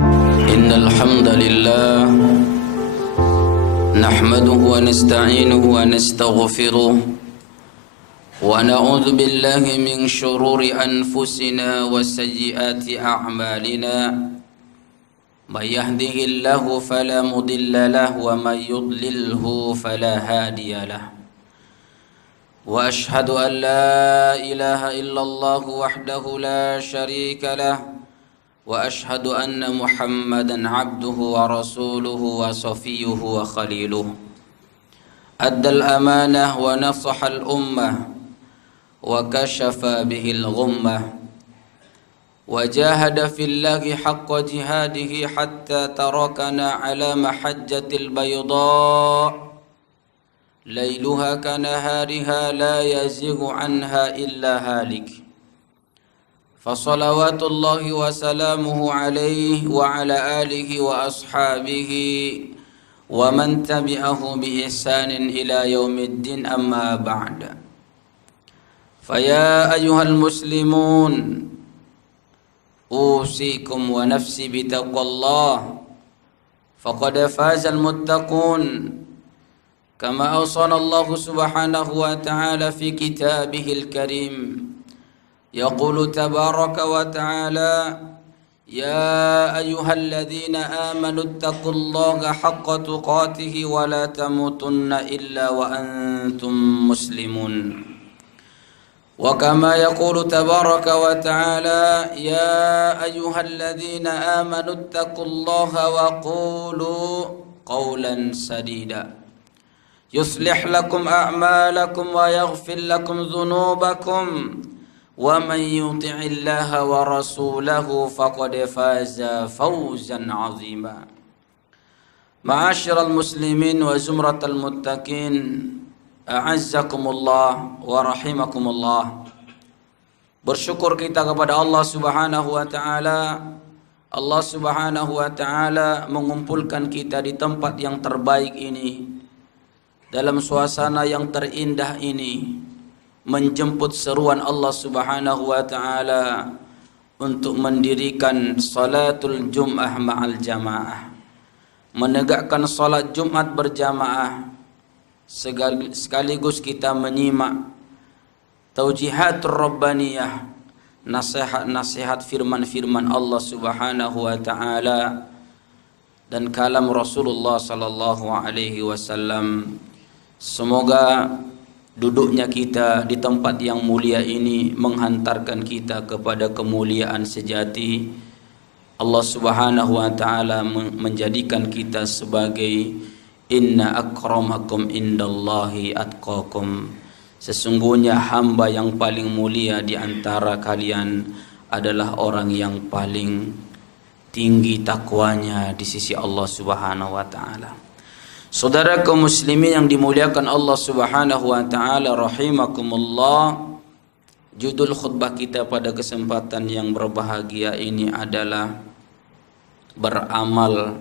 إن الحمد لله نحمده ونستعينه ونستغفره ونعوذ بالله من شرور أنفسنا وسيئات أعمالنا من يهده الله فلا مضل له ومن يضلله فلا هادي له وأشهد أن لا إله إلا الله وحده لا شريك له وأشهد أن محمدا عبده ورسوله وصفيه وخليله أدى الأمانة ونصح الأمة وكشف به الغمة وجاهد في الله حق جهاده حتى تركنا على محجة البيضاء ليلها كنهارها لا يزيغ عنها إلا هالك فصلوات الله وسلامه عليه وعلى آله وأصحابه ومن تبعه بإحسان إلى يوم الدين أما بعد فيا أيها المسلمون أوصيكم ونفسي بتقوى الله فقد فاز المتقون كما أوصانا الله سبحانه وتعالى في كتابه الكريم يقول تبارك وتعالى يا أيها الذين آمنوا اتقوا الله حق تقاته ولا تموتن إلا وأنتم مسلمون وكما يقول تبارك وتعالى يا أيها الذين آمنوا اتقوا الله وقولوا قولا سديدا يصلح لكم أعمالكم ويغفر لكم ذنوبكم ومن يطع الله ورسوله فقد فاز فوزا عظيما معاشر المسلمين وزمرة المتقين أعزكم الله ورحمكم الله. Bersyukur kita kepada Allah Subhanahu wa taala. Allah Subhanahu wa taala mengumpulkan kita di tempat yang terbaik ini, dalam suasana yang terindah ini, menjemput seruan Allah Subhanahu wa taala untuk mendirikan salatul Jum'ah ma'al jamaah, menegakkan salat Jumat berjamaah, sekaligus kita menyimak taujihatur rabbaniyah, nasihat-nasihat firman-firman Allah Subhanahu wa taala dan kalam Rasulullah sallallahu alaihi wasallam. Semoga duduknya kita di tempat yang mulia ini menghantarkan kita kepada kemuliaan sejati. Allah Subhanahu wa taala menjadikan kita sebagai inna akramakum indallahi atqakum. Sesungguhnya hamba yang paling mulia di antara kalian adalah orang yang paling tinggi takwanya di sisi Allah Subhanahu wa taala. Saudara kaum muslimin yang dimuliakan Allah Subhanahu wa taala rahimakumullah, judul khutbah kita pada kesempatan yang berbahagia ini adalah beramal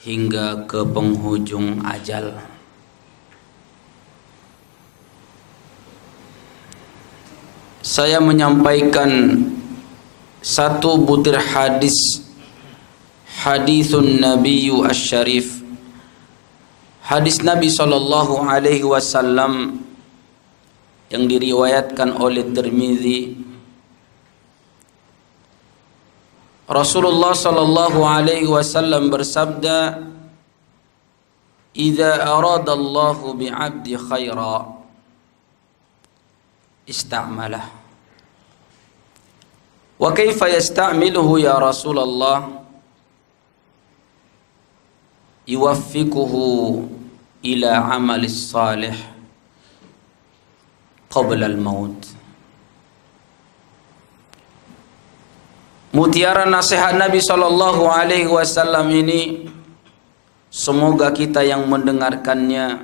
hingga ke penghujung ajal. Saya menyampaikan satu butir hadis, hadisun Nabiyyu asy-Syarif, hadis Nabi sallallahu alaihi wasallam yang diriwayatkan oleh Tirmizi. Rasulullah sallallahu alaihi wasallam bersabda, "Idza aradallahu bi'abdi khaira ista'malah." Wa kaifa yasta'miluhu ya Rasulullah? Yuwaffiquhu ila amalis salih qabla al-maut. Mutiara nasihat Nabi sallallahu alaihi wasallam ini, semoga kita yang mendengarkannya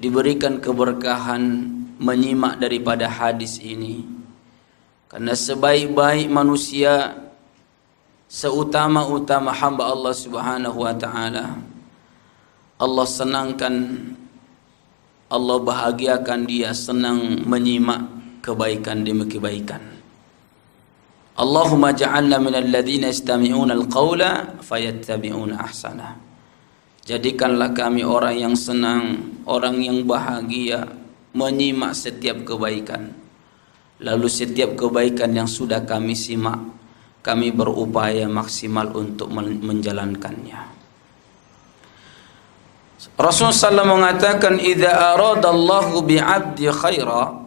diberikan keberkahan menyimak daripada hadis ini. Karena sebaik-baik manusia, seutama-utama hamba Allah Subhanahu wa taala, Allah senangkan, Allah bahagiakan dia senang menyimak kebaikan demi kebaikan. Allahumma ja'alna minal ladzina yastami'una al-qawla fayattabi'una ahsanah. Jadikanlah kami orang yang senang, orang yang bahagia, menyimak setiap kebaikan. Lalu setiap kebaikan yang sudah kami simak, kami berupaya maksimal untuk menjalankannya. Rasulullah SAW mengatakan, idza aradallahu bi'abdi khaira,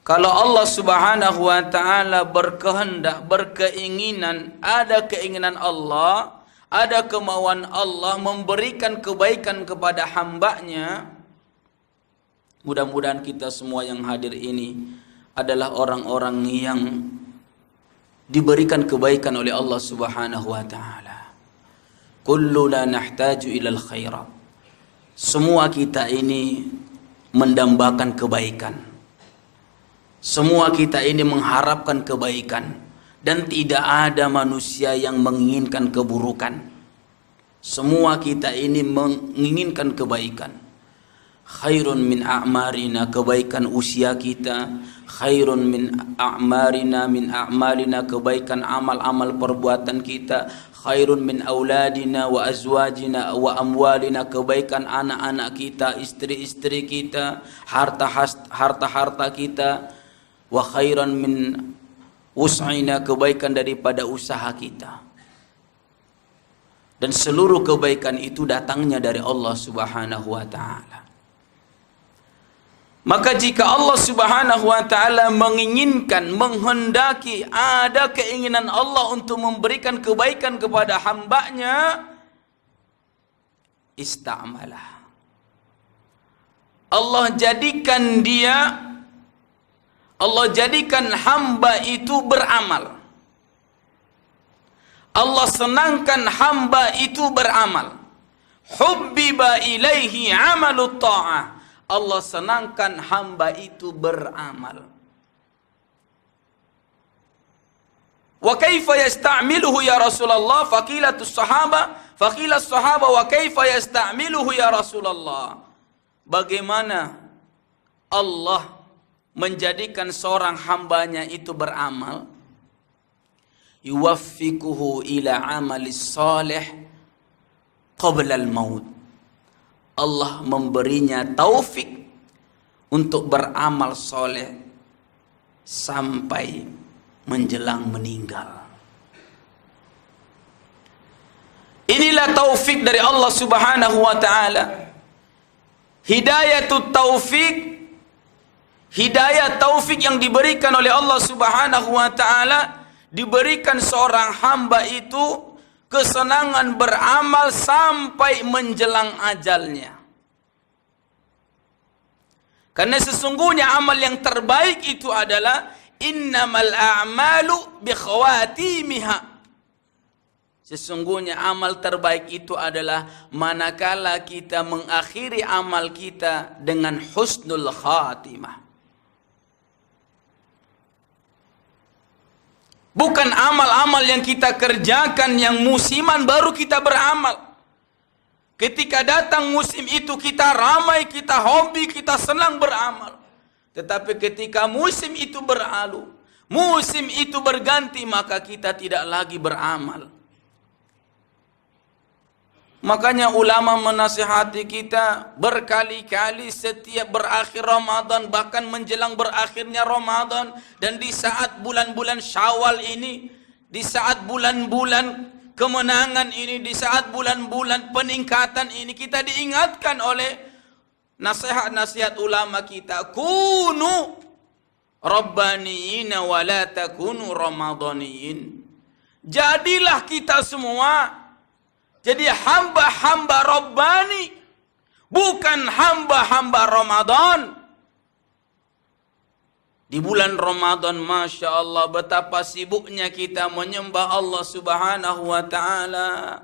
kalau Allah Subhanahu wa taala berkehendak, berkeinginan, ada keinginan Allah, ada kemauan Allah memberikan kebaikan kepada hambanya. Mudah-mudahan kita semua yang hadir ini adalah orang-orang yang diberikan kebaikan oleh Allah Subhanahu wa taala. Kulluna nahtaju ilal khairat. Semua kita ini mendambakan kebaikan. Semua kita ini mengharapkan kebaikan, dan tidak ada manusia yang menginginkan keburukan. Semua kita ini menginginkan kebaikan. Khairun min a'marina, kebaikan usia kita. Khairun min a'marina, min a'malina, kebaikan amal-amal perbuatan kita. Khairun min auladina wa azwajina wa amwalina, kebaikan anak-anak kita, istri-istri kita, harta-harta kita. Wa khairan min wus'ina, kebaikan daripada usaha kita. Dan seluruh kebaikan itu datangnya dari Allah Subhanahu wa taala. Maka jika Allah Subhanahu wa taala menginginkan, menghendaki, ada keinginan Allah untuk memberikan kebaikan kepada hambanya, ista'malah. Allah jadikan hamba itu beramal. Allah senangkan hamba itu beramal. Hubbiba ilaihi amalut ta'ah. Allah senangkan hamba itu beramal. Wa kaifa yasta'miluhu ya Rasulullah? Faqilatus sahaba wa kaifa yasta'miluhu ya Rasulullah? Bagaimana Allah menjadikan seorang hambanya itu beramal? Yuwaffiquhu ila amalis salih qabla al-maut. Allah memberinya taufik untuk beramal soleh sampai menjelang meninggal. Inilah taufik dari Allah Subhanahu wa taala. Hidayatut taufik, hidayah taufik yang diberikan oleh Allah Subhanahu wa taala, diberikan seorang hamba itu kesenangan beramal sampai menjelang ajalnya. Karena sesungguhnya amal yang terbaik itu adalah innamal a'malu bi khawatimiha. Sesungguhnya amal terbaik itu adalah manakala kita mengakhiri amal kita dengan husnul khatimah. Bukan amal-amal yang kita kerjakan yang musiman baru kita beramal. Ketika datang musim itu kita ramai, kita hobi, kita senang beramal. Tetapi ketika musim itu berlalu, musim itu berganti, maka kita tidak lagi beramal. Makanya ulama menasihati kita berkali-kali setiap berakhir Ramadan, bahkan menjelang berakhirnya Ramadan, dan di saat bulan-bulan Syawal ini, di saat bulan-bulan kemenangan ini, di saat bulan-bulan peningkatan ini, kita diingatkan oleh nasihat-nasihat ulama kita, kunu rabbaniyin wa la takunu ramadaniyin. Jadilah kita semua jadi hamba-hamba Rabbani, bukan hamba-hamba Ramadan. Di bulan Ramadan, Masya Allah, betapa sibuknya kita menyembah Allah Subhanahu wa ta'ala.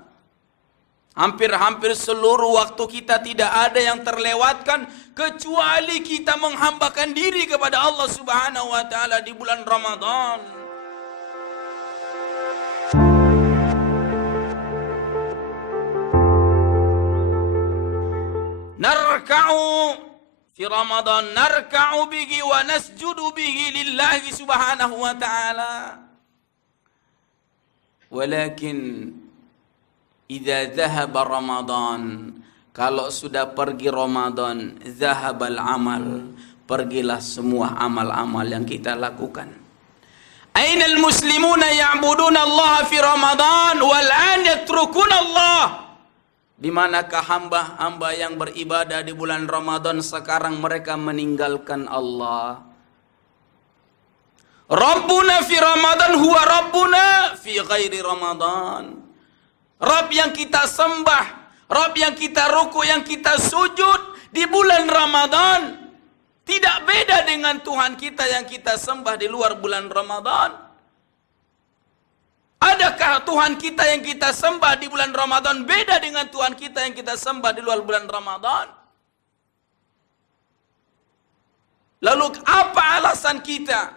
Hampir-hampir seluruh waktu kita tidak ada yang terlewatkan, kecuali kita menghambakan diri kepada Allah Subhanahu wa ta'ala di bulan Ramadan. Narka'u fi Ramadan narka'u bihi wa nasjudu bihi lillahi subhanahu wa ta'ala. Walakin idza dhahaba Ramadan, kalau sudah pergi Ramadan, zahabal amal, pergilah semua amal-amal yang kita lakukan. Ainal muslimuna ya'buduna Allah fi Ramadan wal an yatrukuna Allah. Di manakah hamba-hamba yang beribadah di bulan Ramadan sekarang mereka meninggalkan Allah? Rabbuna fi Ramadan huwa Rabbuna fi ghairi Ramadan. Rabb yang kita sembah, Rabb yang kita ruku, yang kita sujud di bulan Ramadan tidak beda dengan Tuhan kita yang kita sembah di luar bulan Ramadan. Adakah Tuhan kita yang kita sembah di bulan Ramadan beda dengan Tuhan kita yang kita sembah di luar bulan Ramadan? Lalu apa alasan kita?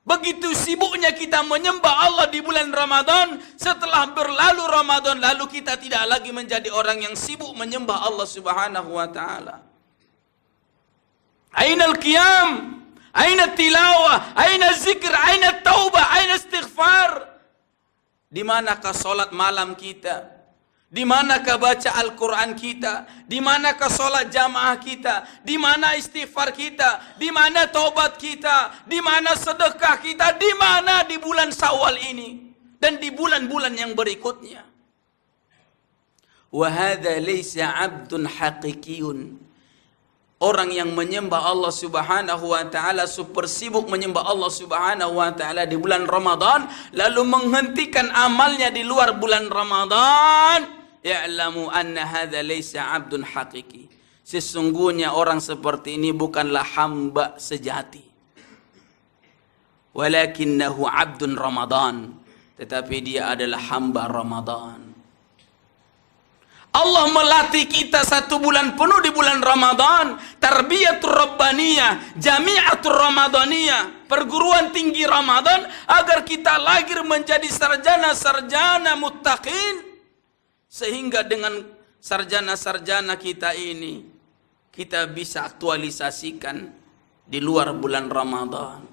Begitu sibuknya kita menyembah Allah di bulan Ramadan, setelah berlalu Ramadan, lalu kita tidak lagi menjadi orang yang sibuk menyembah Allah Subhanahu wa ta'ala. Aina al-qiyam, aina tilawah, aina zikr, aina taubah, aina istighfar. Di manakah salat malam kita? Di manakah baca Al-Quran kita? Di manakah salat jamaah kita? Di mana istighfar kita? Di mana taubat kita? Di mana sedekah kita? Di mana di bulan Syawal ini? Dan di bulan-bulan yang berikutnya. Wa hadza laysa 'abdun haqiqiyyun. Orang yang menyembah Allah Subhanahu wa ta'ala, super sibuk menyembah Allah Subhanahu wa ta'ala di bulan Ramadan, lalu menghentikan amalnya di luar bulan Ramadan, ya'lamu anna hadza laysa 'abdun haqiqi. Sesungguhnya orang seperti ini bukanlah hamba sejati. Walakinnahu 'abdun Ramadan, tetapi dia adalah hamba Ramadan. Allah melatih kita 1 bulan penuh di bulan Ramadan. Tarbiyatul Rabbaniyah, Jami'atul Ramadaniyah, perguruan tinggi Ramadan, agar kita lahir menjadi sarjana-sarjana muttaqin. Sehingga dengan sarjana-sarjana kita ini, kita bisa aktualisasikan di luar bulan Ramadan.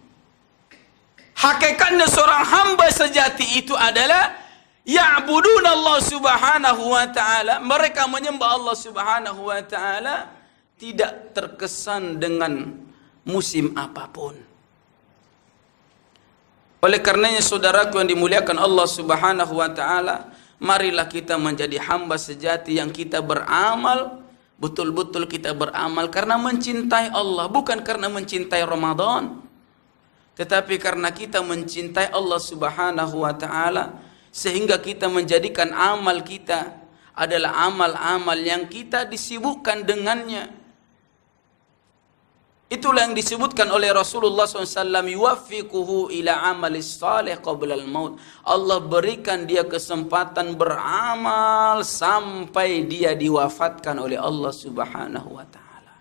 Hakikatnya seorang hamba sejati itu adalah ya'budun Allah Subhanahu wa ta'ala. Mereka menyembah Allah Subhanahu wa ta'ala tidak terkesan dengan musim apapun. Oleh karenanya saudaraku yang dimuliakan Allah Subhanahu wa ta'ala, marilah kita menjadi hamba sejati yang kita beramal, betul-betul kita beramal karena mencintai Allah, bukan karena mencintai Ramadan, tetapi karena kita mencintai Allah Subhanahu wa ta'ala, sehingga kita menjadikan amal kita adalah amal-amal yang kita disibukkan dengannya. Itulah yang disebutkan oleh Rasulullah SAW, yuwaffiquhu ila amalis salih qabla al-maut. Allah berikan dia kesempatan beramal sampai dia diwafatkan oleh Allah Subhanahu wa ta'ala.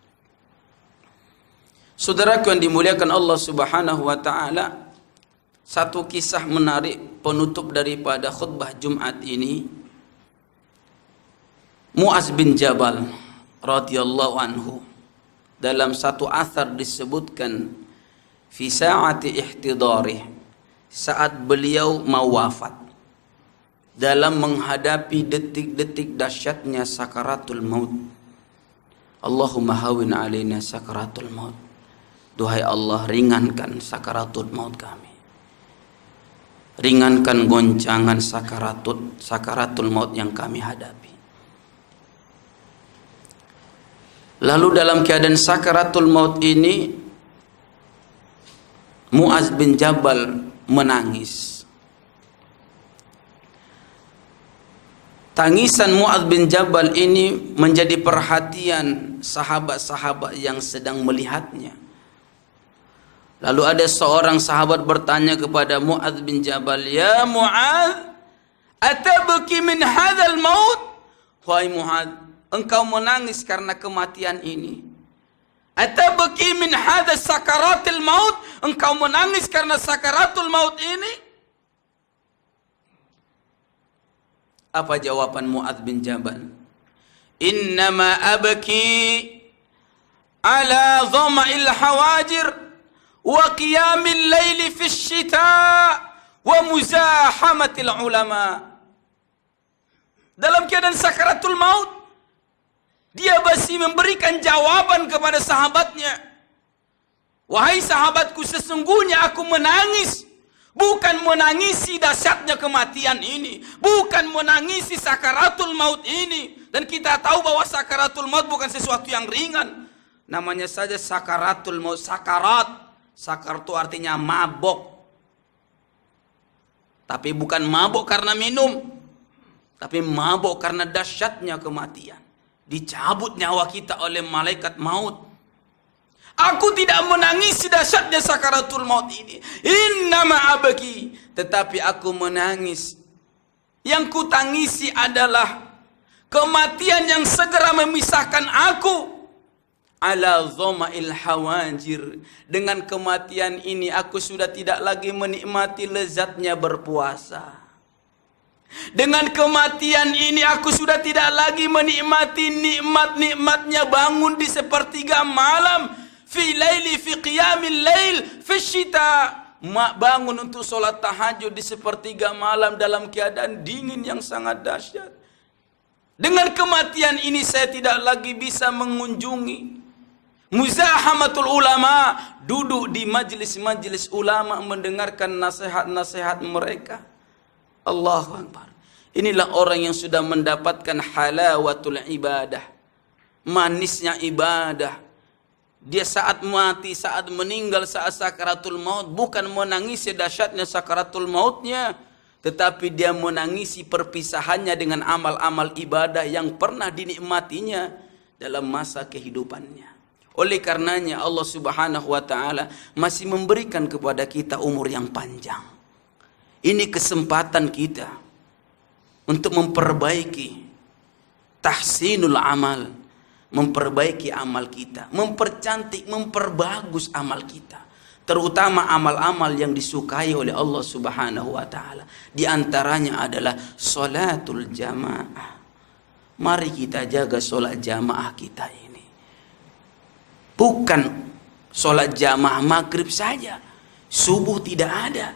Saudaraku yang dimuliakan Allah Subhanahu wa ta'ala, satu kisah menarik penutup daripada khutbah Jumat ini. Mu'az bin Jabal radhiyallahu anhu, dalam satu athar disebutkan, fi sa'ati ihtidarih, saat beliau mau wafat, dalam menghadapi detik-detik dahsyatnya sakaratul maut. Allahumma hawin alaina sakaratul maut. Duhai Allah, ringankan sakaratul maut kami. Ringankan goncangan sakaratul maut yang kami hadapi. Lalu dalam keadaan sakaratul maut ini, Mu'az bin Jabal menangis. Tangisan Mu'az bin Jabal ini menjadi perhatian sahabat-sahabat yang sedang melihatnya. Lalu ada seorang sahabat bertanya kepada Mu'az bin Jabal, "Ya Mu'az, atabki min hadzal maut?" Wahai Mu'az, engkau menangis karena kematian ini. Atabki min hadzal sakaratil maut? Engkau menangis karena sakaratul maut ini? Apa jawaban Mu'az bin Jabal? Innama abki ala dhama'il hawajir wa qiyamil laili fi syita wa muzahamatil ulama. Dalam keadaan sakaratul maut, dia masih memberikan jawaban kepada sahabatnya. Wahai sahabatku, sesungguhnya aku menangis. Bukan menangisi dahsyatnya kematian ini. Bukan menangisi sakaratul maut ini. Dan kita tahu bahwa sakaratul maut bukan sesuatu yang ringan. Namanya saja sakaratul maut, sakarat. Sakar itu artinya mabok. Tapi bukan mabok karena minum. Tapi mabok karena dahsyatnya kematian. Dicabut nyawa kita oleh malaikat maut. Aku tidak menangisi dahsyatnya sakaratul maut ini. Innama abaki. Tetapi aku menangis. Yang kutangisi adalah kematian yang segera memisahkan aku. Ala dhama'il hawajir. Dengan kematian ini aku sudah tidak lagi menikmati lezatnya berpuasa. Dengan kematian ini aku sudah tidak lagi menikmati nikmat-nikmatnya bangun di sepertiga malam. Fi laili fi qiyamil lail fi syita. Bangun untuk solat tahajud di sepertiga malam dalam keadaan dingin yang sangat dahsyat. Dengan kematian ini saya tidak lagi bisa mengunjungi muzahamatul ulama, duduk di majlis-majlis ulama mendengarkan nasihat-nasihat mereka. Allahu Akbar. Inilah orang yang sudah mendapatkan halawatul ibadah, manisnya ibadah. Dia saat mati, saat meninggal, saat sakaratul maut, bukan menangisi dahsyatnya sakaratul mautnya, tetapi dia menangisi perpisahannya dengan amal-amal ibadah yang pernah dinikmatinya dalam masa kehidupannya. Oleh karenanya Allah Subhanahu wa taala masih memberikan kepada kita umur yang panjang. Ini kesempatan kita untuk memperbaiki tahsinul amal, memperbaiki amal kita, mempercantik, memperbagus amal kita, terutama amal-amal yang disukai oleh Allah Subhanahu wa taala. Di antaranya adalah salatul jamaah. Mari kita jaga salat jamaah kita ini. Bukan salat jamaah maghrib saja, subuh tidak ada.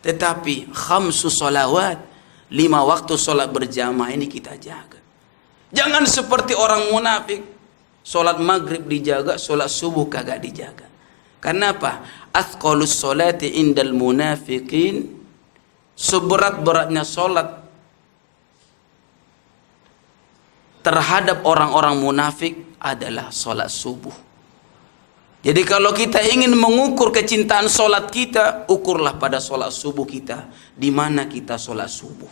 Tetapi khamsu salawat, 5 waktu salat berjamaah ini kita jaga. Jangan seperti orang munafik, salat maghrib dijaga, salat subuh kagak dijaga. Kenapa? Athqalus salati indal munafiqin, seberat-beratnya salat terhadap orang-orang munafik adalah salat subuh. Jadi kalau kita ingin mengukur kecintaan solat kita, ukurlah pada solat subuh kita. Di mana kita solat subuh.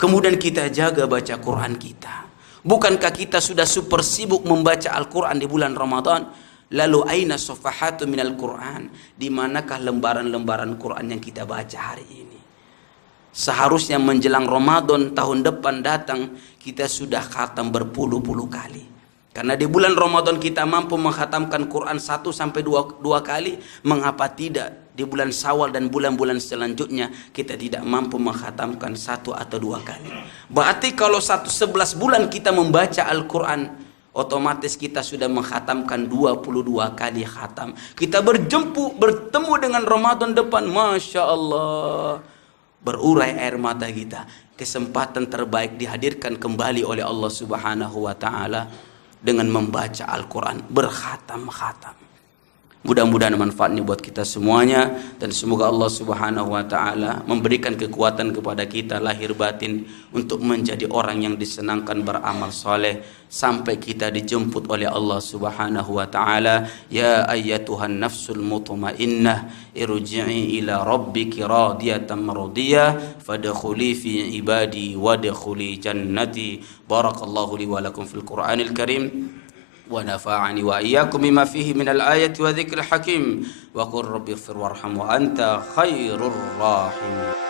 Kemudian kita jaga baca Quran kita. Bukankah kita sudah super sibuk membaca Al-Quran di bulan Ramadan? Lalu aina safahatu minal Quran? Di manakah lembaran-lembaran Quran yang kita baca hari ini? Seharusnya menjelang Ramadan tahun depan datang, kita sudah khatam berpuluh-puluh kali. Karena di bulan Ramadan kita mampu menghatamkan Quran 1 sampai 2 kali, mengapa tidak di bulan Syawal dan bulan-bulan selanjutnya kita tidak mampu menghatamkan 1 atau 2 kali? Berarti kalau 11 bulan kita membaca Al-Quran, otomatis kita sudah menghatamkan 22 kali khatam. Kita bertemu dengan Ramadan depan, Masya Allah, berurai air mata kita. Kesempatan terbaik dihadirkan kembali oleh Allah Subhanahu wa taala dengan membaca Al-Quran berkhatam-khatam. Mudah-mudahan manfaatnya buat kita semuanya, dan semoga Allah Subhanahu wa taala memberikan kekuatan kepada kita lahir batin untuk menjadi orang yang disenangkan beramal soleh sampai kita dijemput oleh Allah Subhanahu wa taala. Ya ayyatuhan nafsul mutmainnah irji'i ila rabbiki radiyatan mardiyah fadkhuli fi ibadi wadkhuli jannati. Barakallahu li wa lakum fil Qur'anil Karim. ونفعني وإياكم بما فيه من الآية وذكر الحكيم وقل رب اغفر وارحم وأنت خير الراحمين.